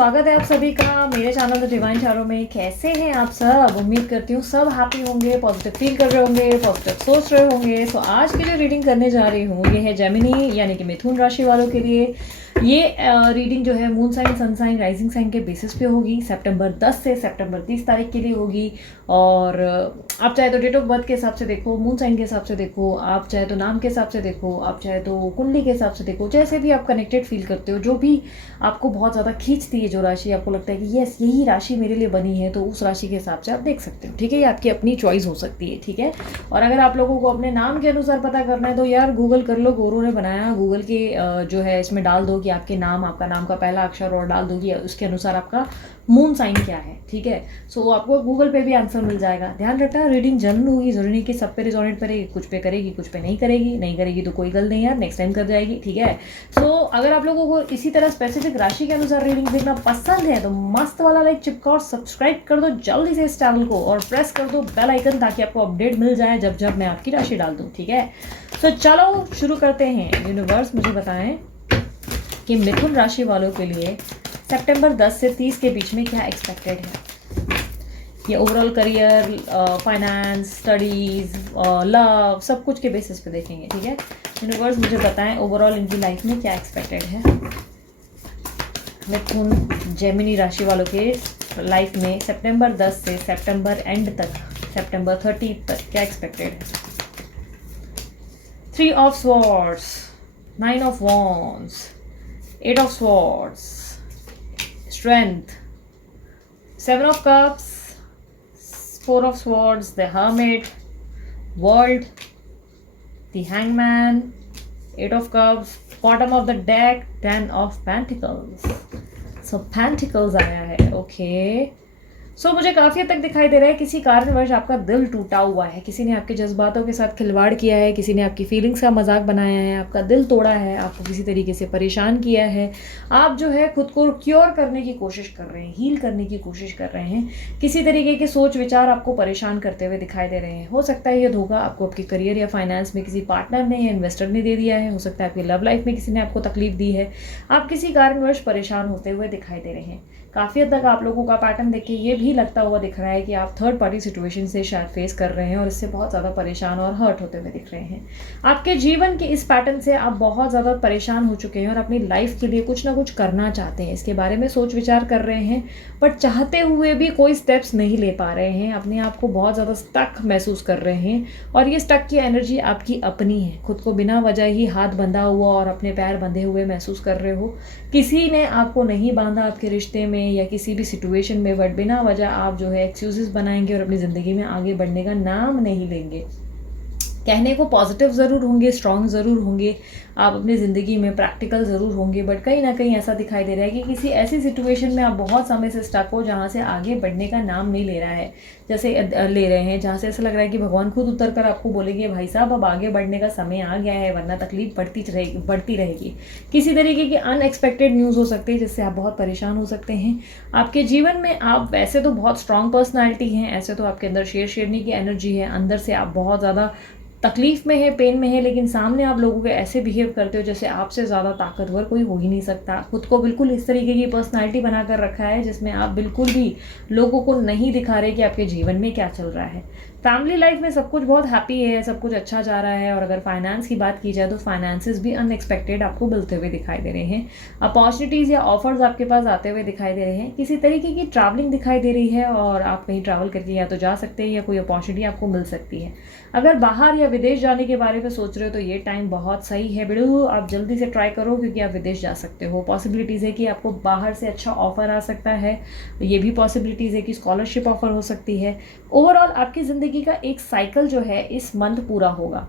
स्वागत है आप सभी का मेरे चैनल द डिवाइन टैरो में। कैसे हैं आप सब? उम्मीद करती हूँ सब हैप्पी होंगे, पॉजिटिव फील कर रहे होंगे, पॉजिटिव सोच रहे होंगे। तो आज की जो रीडिंग करने जा रही हूँ ये है जेमिनी यानी कि मिथुन राशि वालों के लिए। ये रीडिंग जो है moon sign, sun sign, rising sign के बेसिस पे होगी। सितंबर 10 से सितंबर 30 तारीख के लिए होगी। और आप चाहे तो डेट ऑफ बर्थ के हिसाब से देखो, मून साइन के हिसाब से देखो, आप चाहे तो नाम के हिसाब से देखो, आप चाहे तो कुंडली के हिसाब से देखो, जैसे भी आप कनेक्टेड फील करते हो, जो भी आपको बहुत ज़्यादा खींचती है, जो राशि आपको लगता है कि यस यही राशि मेरे लिए बनी है, तो उस राशि के हिसाब से आप देख सकते हो। ठीक है, ये आपकी अपनी चॉइस हो सकती है। ठीक है, और अगर आप लोगों को अपने नाम के अनुसार पता करना है तो यार गूगल कर लो, गोरू ने बनाया। गूगल के जो है इसमें डाल दो कि आपके नाम, आपका नाम का पहला अक्षर, और डाल दो कि उसके अनुसार आपका मून साइन क्या है। ठीक है, सो आपको गूगल पे भी आंसर मिल जाएगा। ध्यान रखना, रीडिंग जनरल होगी, जरूरी नहीं कि सब पे रिजोनेट करेगी। कुछ पे करेगी, कुछ पे नहीं करेगी। नहीं करेगी तो कोई गल नहीं यार, नेक्स्ट टाइम कर जाएगी। ठीक है, सो अगर आप लोगों को इसी तरह स्पेसिफिक राशि के अनुसार रीडिंग देखना पसंद है तो मस्त वाला लाइक चिपका और सब्सक्राइब कर दो जल्दी से इस चैनल को, और प्रेस कर दो बेल आइकन ताकि आपको अपडेट मिल जाए जब जब मैं आपकी राशि डाल दूँ। ठीक है, सो चलो शुरू करते हैं। यूनिवर्स मुझे बताएं कि मिथुन राशि वालों के लिए सितंबर 10 से 30 के बीच में क्या एक्सपेक्टेड है। ये overall career, finance, studies, love, सब कुछ के बेसिस पे देखेंगे। ठीक है, यूनिवर्स मुझे बताएं ओवरऑल इनकी लाइफ में क्या एक्सपेक्टेड है। मिथुन जेमिनी राशि वालों के लाइफ में सितंबर 10 से सितंबर एंड तक, सितंबर 30 तक क्या एक्सपेक्टेड है। 3 of swords, 9 of wands, 8 of swords, strength, 7 of cups, 4 of swords, the hermit, world, the hangman, 8 of cups, bottom of the deck, 10 of pentacles. So pentacles आया है। okay. सो मुझे काफ़ी हद तक दिखाई दे रहा है किसी कारणवश आपका दिल टूटा हुआ है, किसी ने आपके जज्बातों के साथ खिलवाड़ किया है, किसी ने आपकी फीलिंग्स का मजाक बनाया है, आपका दिल तोड़ा है, आपको किसी तरीके से परेशान किया है। आप जो है खुद को क्योर करने की कोशिश कर रहे हैं, हील करने की कोशिश कर रहे हैं। किसी तरीके के सोच विचार आपको परेशान करते हुए दिखाई दे रहे हैं। हो सकता है ये धोखा आपको आपके करियर या फाइनेंस में किसी पार्टनर ने या इन्वेस्टर ने दे दिया है। हो सकता है आपकी लव लाइफ में किसी ने आपको तकलीफ दी है। आप किसी कारणवश परेशान होते हुए दिखाई दे रहे हैं। काफ़ी हद तक आप लोगों का पैटर्न देख के ये भी लगता हुआ दिख रहा है कि आप थर्ड पार्टी सिचुएशन से शायद फेस कर रहे हैं और इससे बहुत ज़्यादा परेशान और हर्ट होते हुए दिख रहे हैं। आपके जीवन के इस पैटर्न से आप बहुत ज़्यादा परेशान हो चुके हैं और अपनी लाइफ के लिए कुछ ना कुछ करना चाहते हैं, इसके बारे में सोच विचार कर रहे हैं, बट चाहते हुए भी कोई स्टेप्स नहीं ले पा रहे हैं। अपने आप को बहुत ज़्यादा स्टक महसूस कर रहे हैं और ये स्टक की एनर्जी आपकी अपनी है। खुद को बिना वजह ही हाथ बंधा हुआ और अपने पैर बंधे हुए महसूस कर रहे हो। किसी ने आपको नहीं बांधा आपके रिश्ते में या किसी भी सिचुएशन में, बट बिना वजह आप जो है एक्सक्यूजेस बनाएंगे और अपनी ज़िंदगी में आगे बढ़ने का नाम नहीं लेंगे। कहने को पॉजिटिव ज़रूर होंगे, स्ट्रॉन्ग ज़रूर होंगे, आप अपनी ज़िंदगी में प्रैक्टिकल ज़रूर होंगे, बट कहीं ना कहीं ऐसा दिखाई दे रहा है कि किसी ऐसी सिचुएशन में आप बहुत समय से स्टक हो जहाँ से आगे बढ़ने का नाम नहीं ले रहा है, जैसे ले रहे हैं, जहाँ से ऐसा लग रहा है कि भगवान खुद उतर कर आपको बोलेंगे भाई साहब अब आगे बढ़ने का समय आ गया है, वरना तकलीफ बढ़ती रहेगी। किसी तरीके की अनएक्सपेक्टेड न्यूज़ हो सकती है जिससे आप बहुत परेशान हो सकते हैं। आपके जीवन में आप वैसे तो बहुत स्ट्रॉन्ग पर्सनैलिटी हैं, ऐसे तो आपके अंदर शेरनी की एनर्जी है, अंदर से आप बहुत ज़्यादा तकलीफ में है, पेन में है, लेकिन सामने आप लोगों के ऐसे बिहेव करते हो जैसे आपसे ज़्यादा ताकतवर कोई हो ही नहीं सकता। खुद को बिल्कुल इस तरीके की पर्सनालिटी बनाकर रखा है जिसमें आप बिल्कुल भी लोगों को नहीं दिखा रहे कि आपके जीवन में क्या चल रहा है। फैमिली लाइफ में सब कुछ बहुत हैप्पी है, सब कुछ अच्छा जा रहा है, और अगर फाइनेंस की बात की जाए तो फाइनेंसेस भी अनएक्सपेक्टेड आपको मिलते हुए दिखाई दे रहे हैं। अपॉर्चुनिटीज़ या ऑफर्स आपके पास आते हुए दिखाई दे रहे हैं। किसी तरीके की ट्रैवलिंग दिखाई दे रही है और आप कहीं ट्रैवल करके या तो जा सकते हैं या कोई अपॉर्चुनिटी आपको मिल सकती है। अगर बाहर या विदेश जाने के बारे में सोच रहे हो तो ये टाइम बहुत सही है बिल्कुल, आप जल्दी से ट्राई करो क्योंकि आप विदेश जा सकते हो। पॉसिबिलिटीज़ है कि आपको बाहर से अच्छा ऑफर आ सकता है, ये भी पॉसिबिलिटीज़ है कि स्कॉलरशिप ऑफर हो सकती है। ओवरऑल आपकी ज़िंदगी का एक साइकिल जो है इस मंथ पूरा होगा,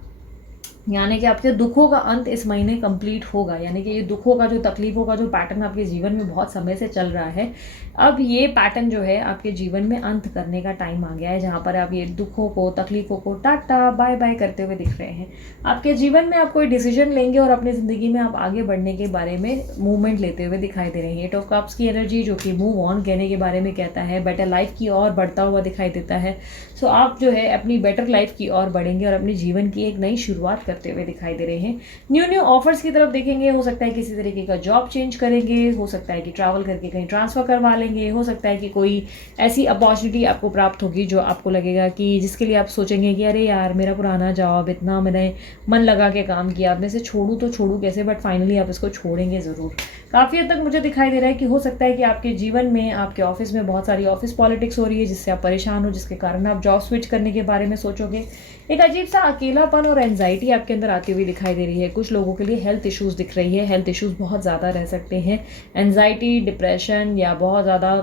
यानी कि आपके दुखों का अंत इस महीने कंप्लीट होगा। यानी कि ये दुखों का, जो तकलीफों का जो पैटर्न आपके जीवन में बहुत समय से चल रहा है, अब ये पैटर्न जो है आपके जीवन में अंत करने का टाइम आ गया है, जहाँ पर आप ये दुखों को, तकलीफों को टाटा बाय बाय करते हुए दिख रहे हैं। आपके जीवन में आप कोई डिसीजन लेंगे और अपनी ज़िंदगी में आप आगे बढ़ने के बारे में मूवमेंट लेते हुए दिखाई दे रहे हैं। 8 ऑफ कप्स की एनर्जी जो कि मूव ऑन कहने के बारे में कहता है, बेटर लाइफ की ओर बढ़ता हुआ दिखाई देता है। सो आप जो है अपनी बेटर लाइफ की ओर बढ़ेंगे और अपने जीवन की एक नई शुरुआत करते हुए दिखाई दे रहे हैं। न्यू न्यू ऑफर्स की तरफ देखेंगे, हो सकता है किसी तरीके का जॉब चेंज करेंगे, हो सकता है कि ट्रैवल करके कहीं ट्रांसफ़र करवा लेंगे, हो सकता है कि कोई ऐसी अपॉर्चुनिटी आपको प्राप्त होगी जो आपको लगेगा कि जिसके लिए आप सोचेंगे कि अरे यार मेरा पुराना जॉब इतना मैंने मन लगा के काम किया, अब मैं इसे छोड़ूँ तो छोड़ूँ कैसे, बट फाइनली आप इसको छोड़ेंगे ज़रूर। काफ़ी हद तक मुझे दिखाई दे रहा है कि हो सकता है कि आपके जीवन में, आपके ऑफिस में बहुत सारी ऑफिस पॉलिटिक्स हो रही है जिससे आप परेशान हो, जिसके कारण आप जॉब स्विच करने के बारे में सोचोगे। एक अजीब सा अकेलापन और एंजाइटी आपके अंदर आती हुई दिखाई दे रही है। कुछ लोगों के लिए हेल्थ इश्यूज़ दिख रही है, हेल्थ इश्यूज़ बहुत ज़्यादा रह सकते हैं। एंजाइटी, डिप्रेशन या बहुत ज़्यादा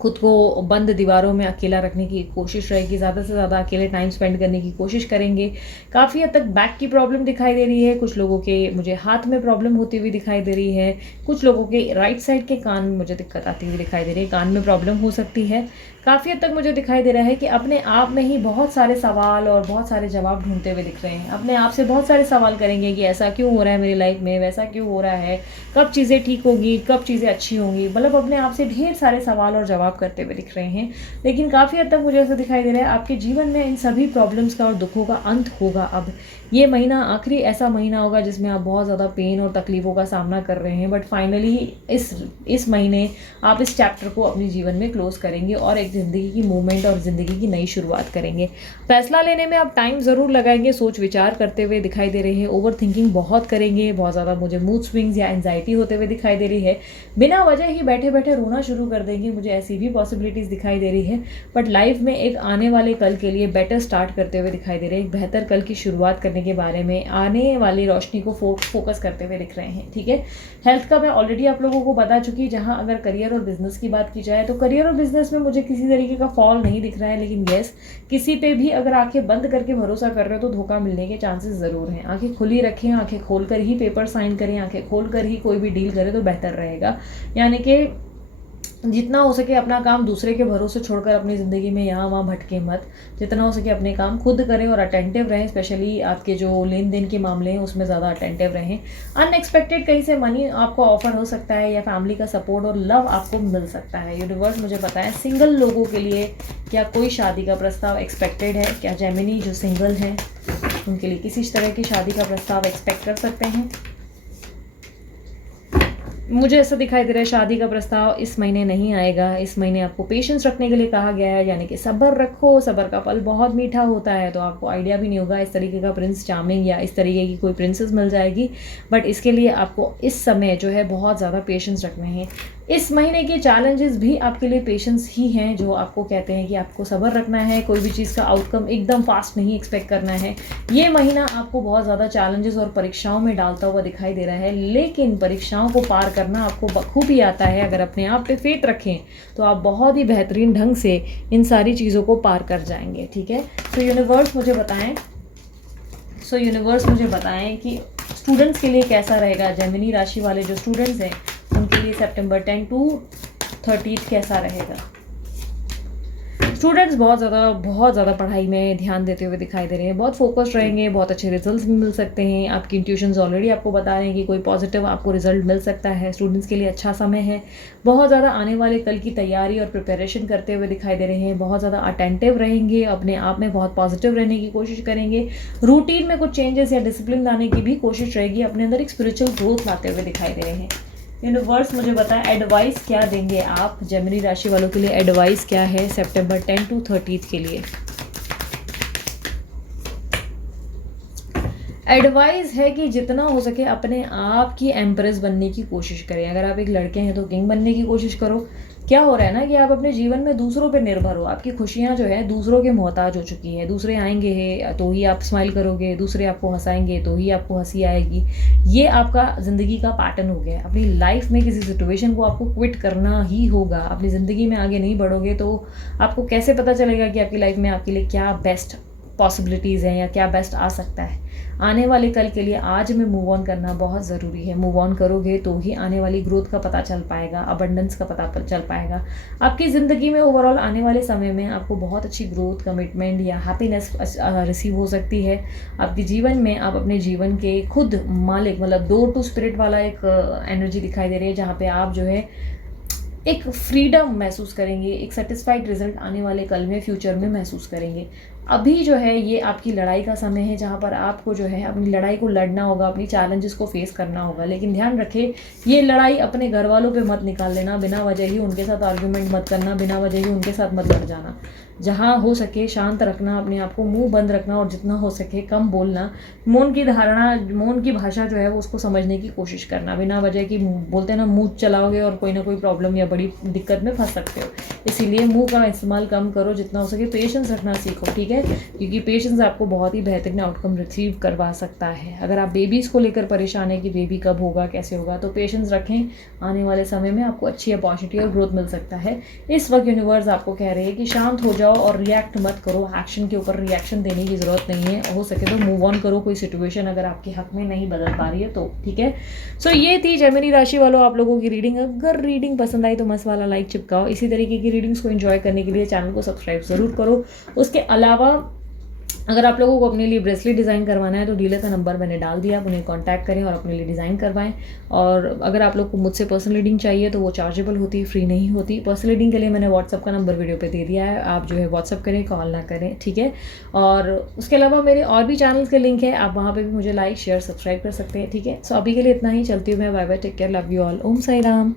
खुद को बंद दीवारों में अकेला रखने की कोशिश रहेगी, ज़्यादा से ज़्यादा अकेले टाइम स्पेंड करने की कोशिश करेंगे। काफ़ी हद तक बैक की प्रॉब्लम दिखाई दे रही है, कुछ लोगों के मुझे हाथ में प्रॉब्लम होती हुई दिखाई दे रही है, कुछ लोगों के राइट साइड के कान में मुझे दिक्कत आती हुई दिखाई दे रही है, कान में प्रॉब्लम हो सकती है। काफ़ी हद तक मुझे दिखाई दे रहा है कि अपने आप में ही बहुत सारे सवाल और बहुत सारे जवाब ढूंढते हुए दिख रहे हैं। अपने आप से बहुत सारे सवाल करेंगे कि ऐसा क्यों हो रहा है मेरी लाइफ में, वैसा क्यों हो रहा है, कब चीज़ें ठीक होंगी, कब चीज़ें अच्छी होंगी, मतलब अपने आप से ढेर सारे सवाल और जवाब करते हुए दिख रहे हैं। लेकिन काफ़ी हद तक मुझे ऐसा दिखाई दे रहा है आपके जीवन में इन सभी प्रॉब्लम्स का और दुखों का अंत होगा। अब ये महीना आखिरी ऐसा महीना होगा जिसमें आप बहुत ज़्यादा पेन और तकलीफ़ों का सामना कर रहे हैं, बट फाइनली इस महीने आप इस चैप्टर को अपने जीवन में क्लोज करेंगे और एक ज़िंदगी की मूवमेंट और ज़िंदगी की नई शुरुआत करेंगे। फैसला लेने में आप टाइम ज़रूर लगाएंगे, सोच विचार करते हुए दिखाई दे रहे हैं, ओवर थिंकिंग बहुत करेंगे, बहुत ज़्यादा मुझे मूड स्विंग्स या एंजाइटी होते हुए दिखाई दे रही है, बिना वजह ही बैठे बैठे रोना शुरू कर देंगे, मुझे ऐसी भी पॉसिबिलिटीज़ दिखाई दे रही है। बट लाइफ में एक आने वाले कल के लिए बेटर स्टार्ट करते हुए दिखाई दे रहे हैं, एक बेहतर कल की शुरुआत करने के बारे में आने वाली रोशनी को फोकस करते हुए दिख रहे हैं। ठीक है, हेल्थ का मैं ऑलरेडी आप लोगों को बता चुकी, जहां अगर करियर और बिजनेस की बात की जाए तो करियर और बिजनेस में मुझे किसी तरीके का फॉल नहीं दिख रहा है, लेकिन येस, किसी पे भी अगर आंखें बंद करके भरोसा कर रहे हो तो धोखा मिलने के चांसेस ज़रूर हैं। आंखें खुली रखें, आंखें खोलकर ही पेपर साइन करें, आंखें खोलकर ही कोई भी डील करें तो बेहतर रहेगा। यानी कि जितना हो सके अपना काम दूसरे के भरोसे छोड़कर अपनी ज़िंदगी में यहाँ वहाँ भटके मत, जितना हो सके अपने काम खुद करें और अटेंटिव रहें, स्पेशली आपके जो लेन देन के मामले हैं उसमें ज़्यादा अटेंटिव रहें। अनएक्सपेक्टेड कहीं से मनी आपको ऑफर हो सकता है या फैमिली का सपोर्ट और लव आपको मिल सकता है। यूनिवर्स मुझे बताएं सिंगल लोगों के लिए क्या कोई शादी का प्रस्ताव एक्सपेक्टेड है? क्या जेमिनी जो सिंगल हैं उनके लिए किसी तरह की शादी का प्रस्ताव एक्सपेक्ट कर सकते हैं? मुझे ऐसा दिखाई दे रहा है शादी का प्रस्ताव इस महीने नहीं आएगा। इस महीने आपको पेशेंस रखने के लिए कहा गया है, यानी कि सब्र रखो, सब्र का फल बहुत मीठा होता है। तो आपको आइडिया भी नहीं होगा इस तरीके का प्रिंस चार्मिंग या इस तरीके की कोई प्रिंसेस मिल जाएगी, बट इसके लिए आपको इस समय जो है बहुत ज़्यादा पेशेंस रखने हैं। इस महीने के चैलेंजेस भी आपके लिए पेशेंस ही हैं, जो आपको कहते हैं कि आपको सब्र रखना है, कोई भी चीज़ का आउटकम एकदम फास्ट नहीं एक्सपेक्ट करना है। ये महीना आपको बहुत ज़्यादा चैलेंजेस और परीक्षाओं में डालता हुआ दिखाई दे रहा है, लेकिन परीक्षाओं को पार करना आपको बखूबी आता है। अगर अपने आप पे फेथ रखें तो आप बहुत ही बेहतरीन ढंग से इन सारी चीज़ों को पार कर जाएंगे। ठीक है, तो यूनिवर्स मुझे बताएं कि स्टूडेंट्स के लिए कैसा रहेगा। जेमिनी राशि वाले जो स्टूडेंट्स हैं उनके लिए सितंबर 10 to 30 कैसा रहेगा। स्टूडेंट्स बहुत ज़्यादा पढ़ाई में ध्यान देते हुए दिखाई दे रहे हैं, बहुत फोकस्ड रहेंगे, बहुत अच्छे रिजल्ट्स भी मिल सकते हैं। आपकी इंट्यूशंस ऑलरेडी आपको बता रहे हैं कि कोई पॉजिटिव आपको रिजल्ट मिल सकता है। स्टूडेंट्स के लिए अच्छा समय है, बहुत ज़्यादा आने वाले कल की तैयारी और प्रिपरेशन करते हुए दिखाई दे रहे हैं, बहुत ज़्यादा अटेंटिव रहेंगे, अपने आप में बहुत पॉजिटिव रहने की कोशिश करेंगे, रूटीन में कुछ चेंजेस या डिसिप्लिन लाने की भी कोशिश रहेगी, अपने अंदर एक स्पिरिचुअल ग्रोथ लाते हुए दिखाई दे रहे हैं। यूनिवर्स मुझे बताएं एडवाइस क्या देंगे आप जेमिनी राशि वालों के लिए, एडवाइस क्या है सितंबर 10 to 30 के लिए। एडवाइस है कि जितना हो सके अपने आप की एम्प्रेस बनने की कोशिश करें। अगर आप एक लड़के हैं तो किंग बनने की कोशिश करो। क्या हो रहा है ना कि आप अपने जीवन में दूसरों पे निर्भर हो, आपकी खुशियाँ जो है दूसरों के मोहताज हो चुकी है। दूसरे आएंगे है तो ही आप स्माइल करोगे, दूसरे आपको हंसाएंगे तो ही आपको हंसी आएगी। ये आपका ज़िंदगी का पैटर्न हो गया है। अपनी लाइफ में किसी सिचुएशन को आपको क्विट करना ही होगा। अपनी ज़िंदगी में आगे नहीं बढ़ोगे तो आपको कैसे पता चलेगा कि आपकी लाइफ में आपके लिए क्या बेस्ट पॉसिबिलिटीज़ हैं या क्या बेस्ट आ सकता है। आने वाले कल के लिए आज में मूव ऑन करना बहुत ज़रूरी है। मूव ऑन करोगे तो ही आने वाली ग्रोथ का पता चल पाएगा, अबंडेंस का पता चल पाएगा। आपकी ज़िंदगी में ओवरऑल आने वाले समय में आपको बहुत अच्छी ग्रोथ, कमिटमेंट या हैप्पीनेस रिसीव हो सकती है। आपके जीवन में आप अपने जीवन के खुद मालिक, मतलब डोर टू स्पिरिट वाला एक एनर्जी दिखाई दे रही है, जहाँ पे आप जो है एक फ्रीडम महसूस करेंगे, एक सेटिस्फाइड रिजल्ट आने वाले कल में फ्यूचर में महसूस करेंगे। अभी जो है ये आपकी लड़ाई का समय है, जहाँ पर आपको जो है अपनी लड़ाई को लड़ना होगा, अपनी चैलेंजेस को फेस करना होगा। लेकिन ध्यान रखें, ये लड़ाई अपने घर वालों पे मत निकाल लेना, बिना वजह ही उनके साथ आर्ग्यूमेंट मत करना, बिना वजह ही उनके साथ मत लड़ जाना। जहाँ हो सके शांत रखना, अपने आप को मुंह बंद रखना और जितना हो सके कम बोलना। मौन की धारणा, मौन की भाषा जो है वो उसको समझने की कोशिश करना, बिना वजह की बोलते हैं ना मुंह चलाओगे और कोई ना कोई प्रॉब्लम या बड़ी दिक्कत में फंस सकते हो। इसीलिए मुंह का इस्तेमाल कम करो, जितना हो सके पेशेंस रखना सीखो, ठीक है, क्योंकि पेशेंस आपको बहुत ही बेहतरीन आउटकम रिसीव करवा सकता है। अगर आप बेबीज़ को लेकर परेशान है कि बेबी कब होगा, कैसे होगा, तो पेशेंस रखें, आने वाले समय में आपको अच्छी अपॉर्चुनिटी और ग्रोथ मिल सकता है। इस वक्त यूनिवर्स आपको कह रही है कि शांत हो जाओ और रिएक्ट मत करो, एक्शन के ऊपर रिएक्शन देने की ज़रूरत नहीं है, हो सके तो मूव ऑन करो। कोई सिचुएशन अगर आपके हक में नहीं बदल पा रही है तो, ठीक है। सो ये थी जेमिनी राशि वालों आप लोगों की रीडिंग। अगर रीडिंग पसंद आई तो मस्त वाला लाइक चिपकाओ। इसी तरीके की रीडिंग्स को एंजॉय करने के लिए चैनल को सब्सक्राइब ज़रूर करो। उसके अलावा अगर आप लोगों को अपने लिए ब्रेसलेट डिज़ाइन करवाना है तो डीलर का नंबर मैंने डाल दिया, आप उन्हें कांटेक्ट करें और अपने लिए डिज़ाइन करवाएं। और अगर आप लोग को मुझसे पर्सनल रीडिंग चाहिए तो वो चार्जेबल होती है, फ्री नहीं होती। पर्सनल रीडिंग के लिए मैंने व्हाट्सअप का नंबर वीडियो पे दे दिया है, आप जो है व्हाट्सअप करें, कॉल ना करें, ठीक है। और उसके अलावा मेरे और भी चैनल्स के लिंक है, आप वहाँ पर भी मुझे लाइक शेयर सब्सक्राइब कर सकते हैं, ठीक है। सो अभी के लिए इतना ही, चलती हूँ मैं, bye bye, take care, love you all, Om Sai Ram.